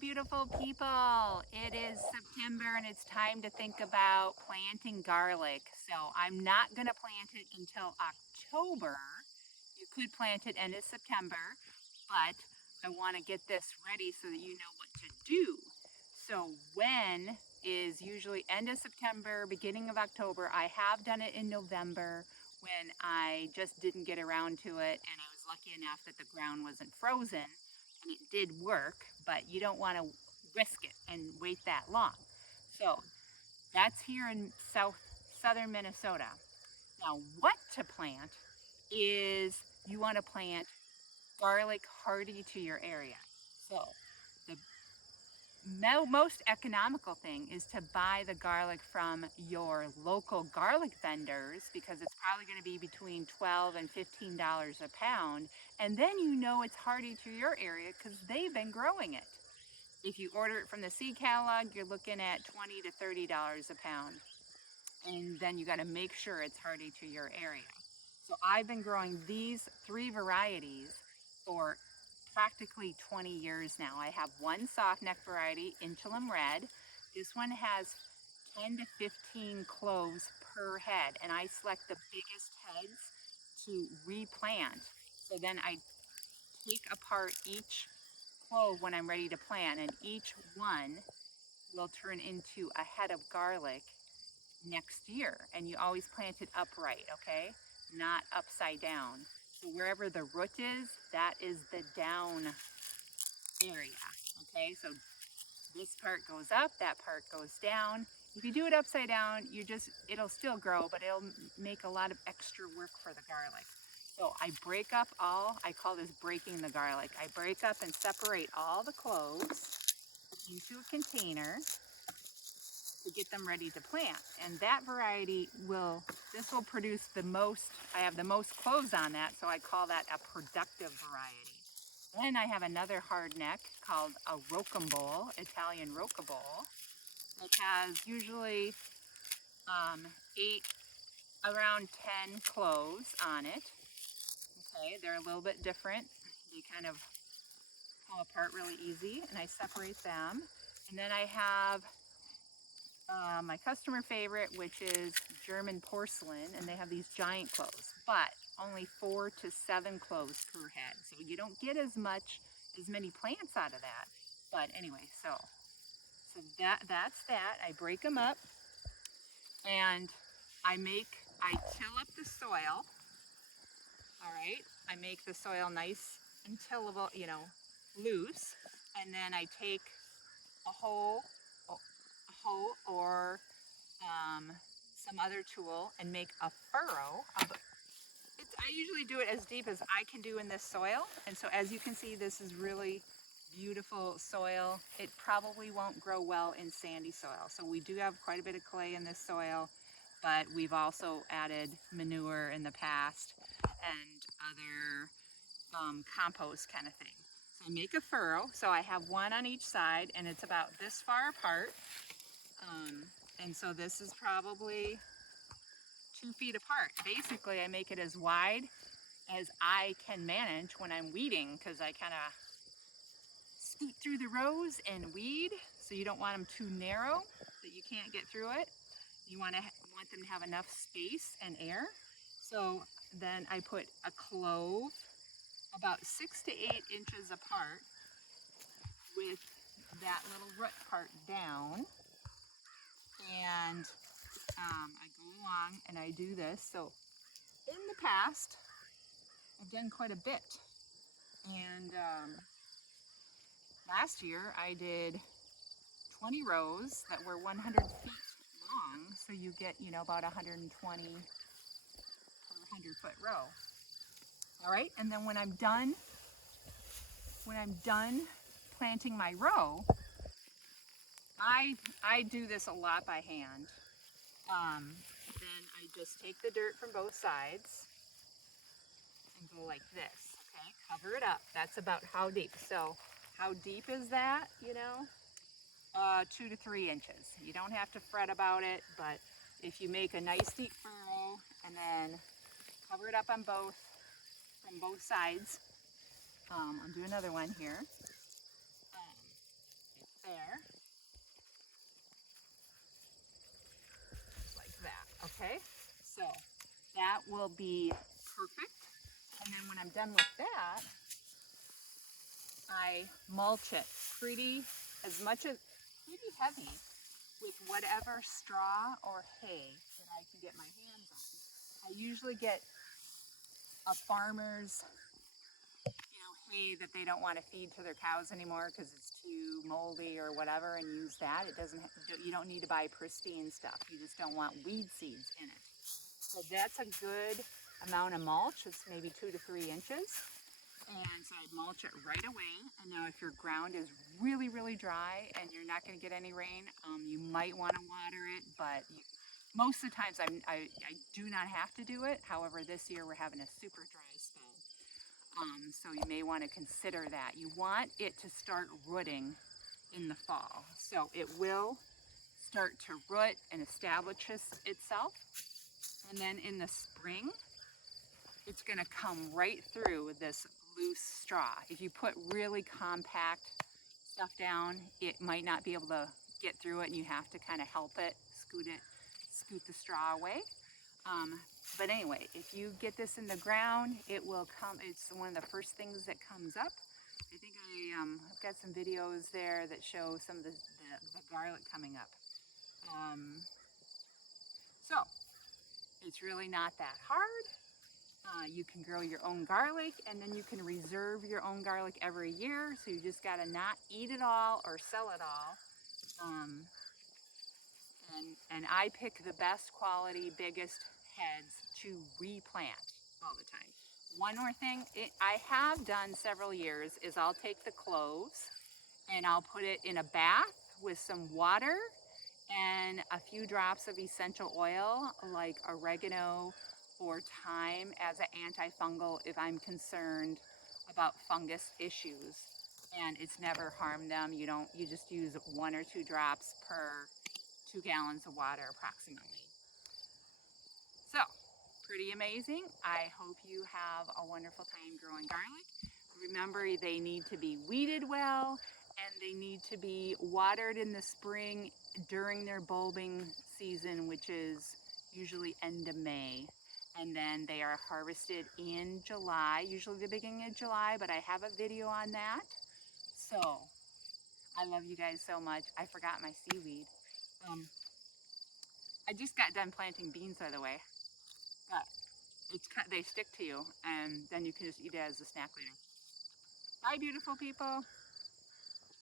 beautiful people. It is September and it's time to think about planting garlic. So I'm not going to plant it until October. You could plant it end of September, but I want to get this ready so that you know what to do. So when is usually end of September, beginning of October. I have done it in November when I just didn't get around to it, and I was lucky enough that the ground wasn't frozen and it did work, but you don't want to risk it and wait that long. So that's here in southern Minnesota. Now, what to plant is you want to plant garlic hardy to your area. So the most economical thing is to buy the garlic from your local garlic vendors because it's probably going to be between $12 and $15 a pound. And then you know it's hardy to your area because they've been growing it. If you order it from the seed catalog, you're looking at $20 to $30 a pound. And then you got to make sure it's hardy to your area. So I've been growing these three varieties for practically 20 years now. I have one soft neck variety, Inchulum Red. This one has 10 to 15 cloves per head, and I select the biggest heads to replant. So then I take apart each clove when I'm ready to plant, and each one will turn into a head of garlic next year. And you always plant it upright, okay? Not upside down. So wherever the root is, that is the down area, okay? So this part goes up, that part goes down. If you do it upside down, it'll still grow, but it'll make a lot of extra work for the garlic. So I break up I call this breaking the garlic. I break up and separate all the cloves into a container to get them ready to plant. And that variety this will produce the most, I have the most cloves on that, so I call that a productive variety. Then I have another hardneck called a rocambole, Italian rocambole. It has usually around 10 cloves on it. Okay, they're a little bit different. They kind of come apart really easy, and I separate them. And then I have my customer favorite, which is German porcelain, and they have these giant cloves, but only 4 to 7 cloves per head. So you don't get as many plants out of that. But anyway, so that's that. I break them up and I till up the soil. All right. I make the soil nice and tillable, loose. And then I take a hoe or some other tool and make a furrow. I usually do it as deep as I can do in this soil. And so as you can see, this is really beautiful soil. It probably won't grow well in sandy soil. So we do have quite a bit of clay in this soil, but we've also added manure in the past and other compost kind of thing. So I make a furrow. So I have one on each side and it's about this far apart. And so this is probably 2 feet apart. Basically, I make it as wide as I can manage when I'm weeding because I kind of scoot through the rows and weed. So you don't want them too narrow that you can't get through it. You want them to have enough space and air. So then I put a clove about 6 to 8 inches apart with that little root part down. And I go along and I do this. So in the past, I've done quite a bit. And last year I did 20 rows that were 100 feet long. So you get, about 120 per 100-foot row. All right. And then when I'm done planting my row, I do this a lot by hand. Then I just take the dirt from both sides and go like this, okay? Cover it up. That's about how deep. So how deep is that, 2 to 3 inches. You don't have to fret about it, but if you make a nice deep furrow and then cover it up from both sides. I'll do another one here. will be perfect. And then when I'm done with that, I mulch it pretty heavy with whatever straw or hay that I can get my hands on. I usually get a farmer's hay that they don't want to feed to their cows anymore because it's too moldy or whatever, and use that. You don't need to buy pristine stuff. You just don't want weed seeds in it. So that's a good amount of mulch. It's maybe 2 to 3 inches. And so I'd mulch it right away. And now if your ground is really, really dry and you're not going to get any rain, you might want to water it, but most of the times I do not have to do it. However, this year we're having a super dry spell. So you may want to consider that. You want it to start rooting in the fall. So it will start to root and establish itself. And then in the spring, it's going to come right through this loose straw. If you put really compact stuff down, it might not be able to get through it, and you have to kind of help it, scoot the straw away. But anyway, if you get this in the ground, it will come. It's one of the first things that comes up. I think I've got some videos there that show some of the garlic coming up. So it's really not that hard. You can grow your own garlic, and then you can reserve your own garlic every year. So you just gotta not eat it all or sell it all. And I pick the best quality, biggest heads to replant all the time. One more thing I have done several years is I'll take the cloves and I'll put it in a bath with some water and a few drops of essential oil like oregano or thyme as an antifungal if I'm concerned about fungus issues. And it's never harmed them. You just use 1 or 2 drops per 2 gallons of water approximately. So, pretty amazing. I hope you have a wonderful time growing garlic. Remember, they need to be weeded well, and they need to be watered in the spring during their bulbing season, which is usually end of May. And then they are harvested in July, usually the beginning of July, but I have a video on that. So, I love you guys so much. I forgot my seaweed. I just got done planting beans, by the way, but they stick to you, and then you can just eat it as a snack later. Bye, beautiful people.